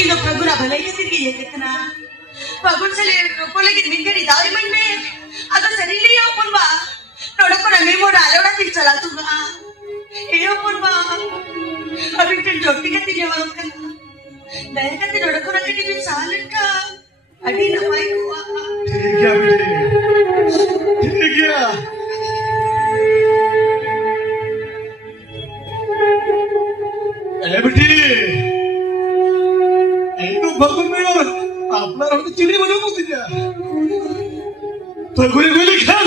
Ido pagura balai ke tinggi ya ketna. Pagun sali rokok lagi minta di dalam mana. Atau sari liya pun ba. Noda ko nami mo dalo na pincala tu ba. Iyo pun ba. Abis itu jodi ke tinggi malam kan. Daya kan noda ko nami di salan ka. Adi namai ko. ठीक है बेटे ठीक है बेटी भगवान में और आपला रोटी चिड़ी बनो कुछ क्या भगवान को लिखा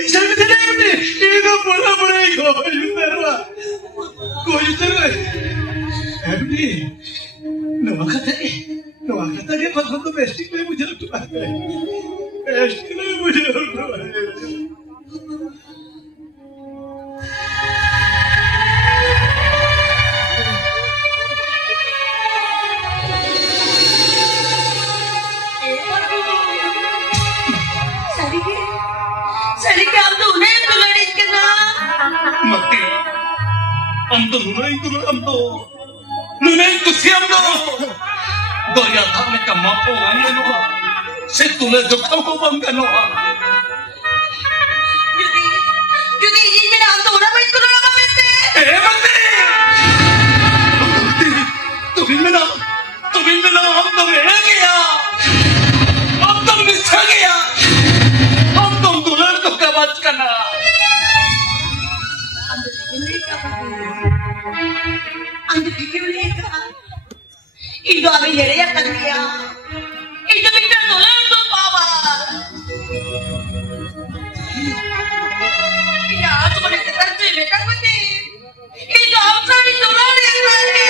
ऐसा भी चले बेटे ये तो बड़ा बड़ा ही कोई तरह बेटी नवाखत है भगवान तो बेस्टिक में मुझे लगता है बेस्टिक में मुझे लगता है हम तो नुनाई कुसियाम दो दरिया था में कमा पोंगे नो से तुले जो कम बंगा नो Jadi ini मेरा हम तो उड़ा बैठ कर लगा बैठे बंदे तुम्हें मिला हम तो रह गया हम तो मिस गया हम तो दुल्हन को कबाच करना अंदर दिखने का इधर अभी ले रहा कर लिया इधर बिल्कुल डॉलर तो पावा यार तुम्हारे कितना चले कर बते इधर आप सभी डॉलर ले रहे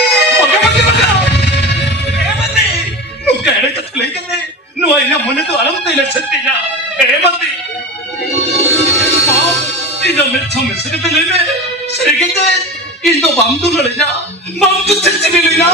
बते नु कहने का चले करने नु आइना मने तो आराम ते ले सकते ना बते इधर में थम से तो ले से कहते इनको बामदू लड़ना बामदू चच्ची मिलेगा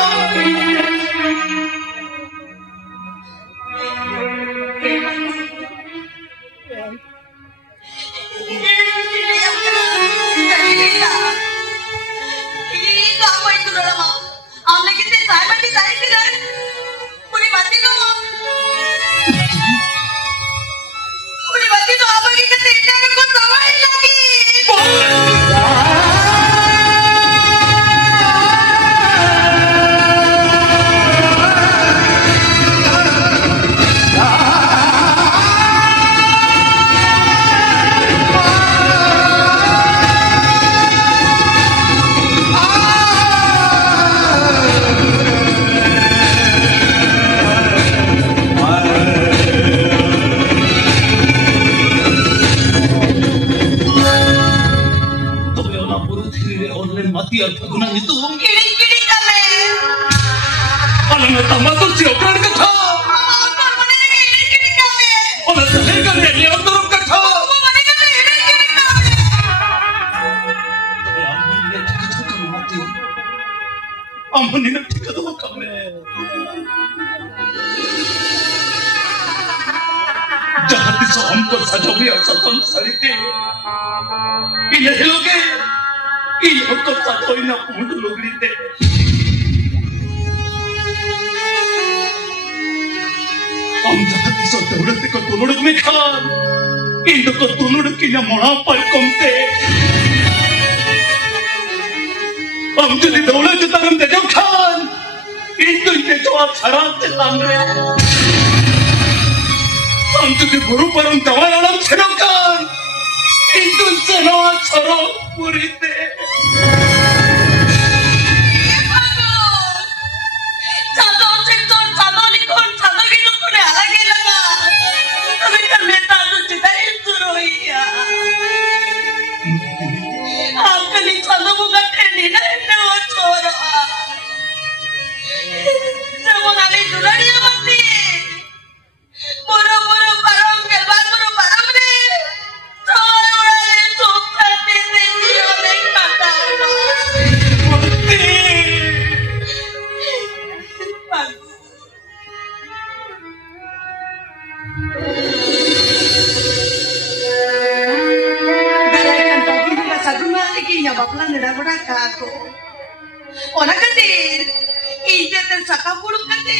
te saka puluk kate.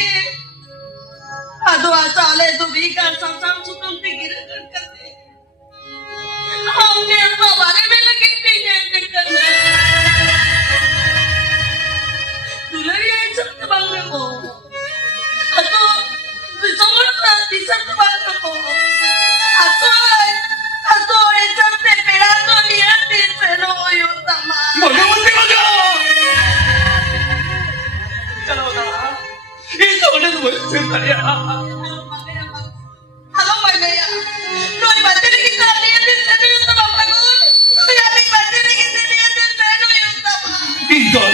Aduh asale tu bika samsam sutum pikiran kate. हमने बारे में लगे थे ये करना दुल्हनिया सब तबाह को अतो समोसा सब तबाह को अतो ये सब ते पेड़ा तो लिया तीन से नो यो तमा मगा चलो ना ये तो उन्हें तो से करिया हेलो मैया नोई बातें नहीं कर रही है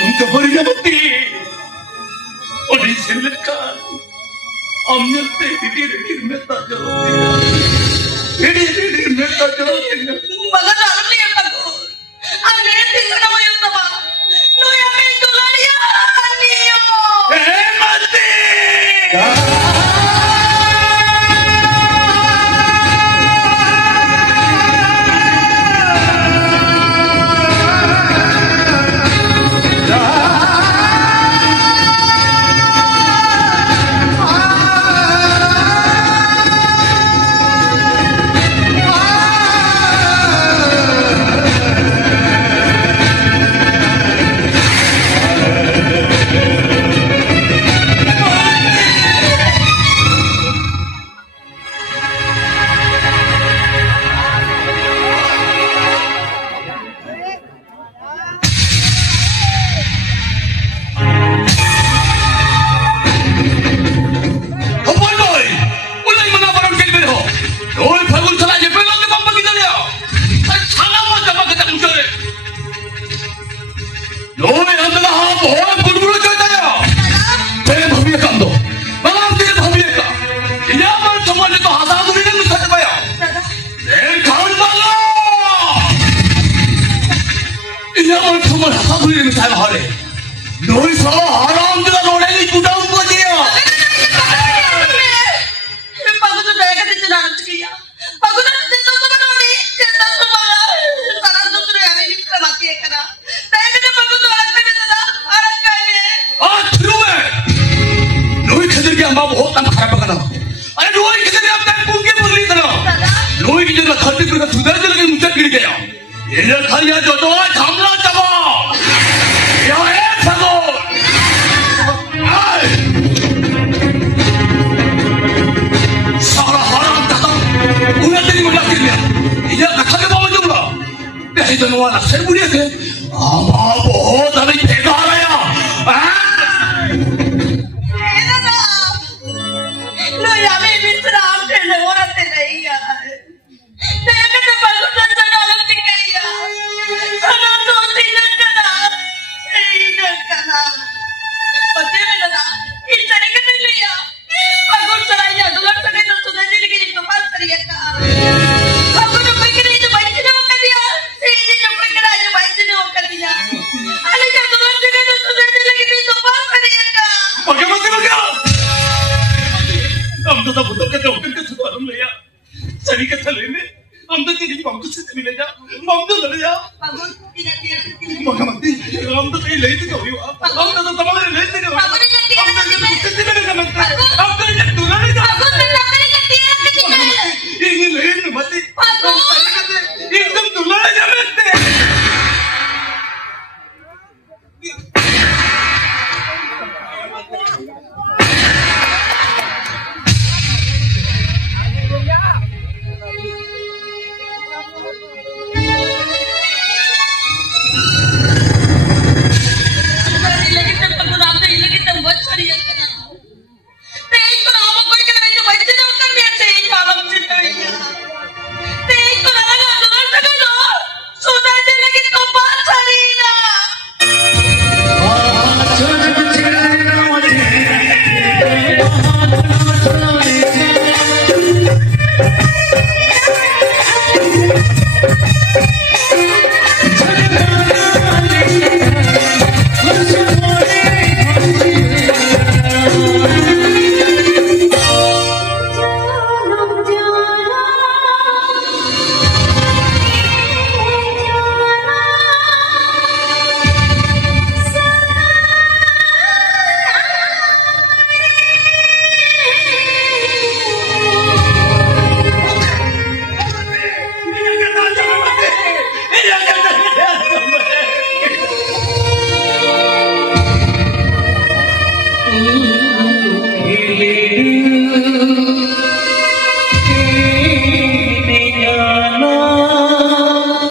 Untuk berinya mati, orang selesai. Amnya diri meta jauh, diri meta jauh. Bagai dalam lihat aku, amnya di sana mau yang sama, nu yang itu lari aniyo. Mati.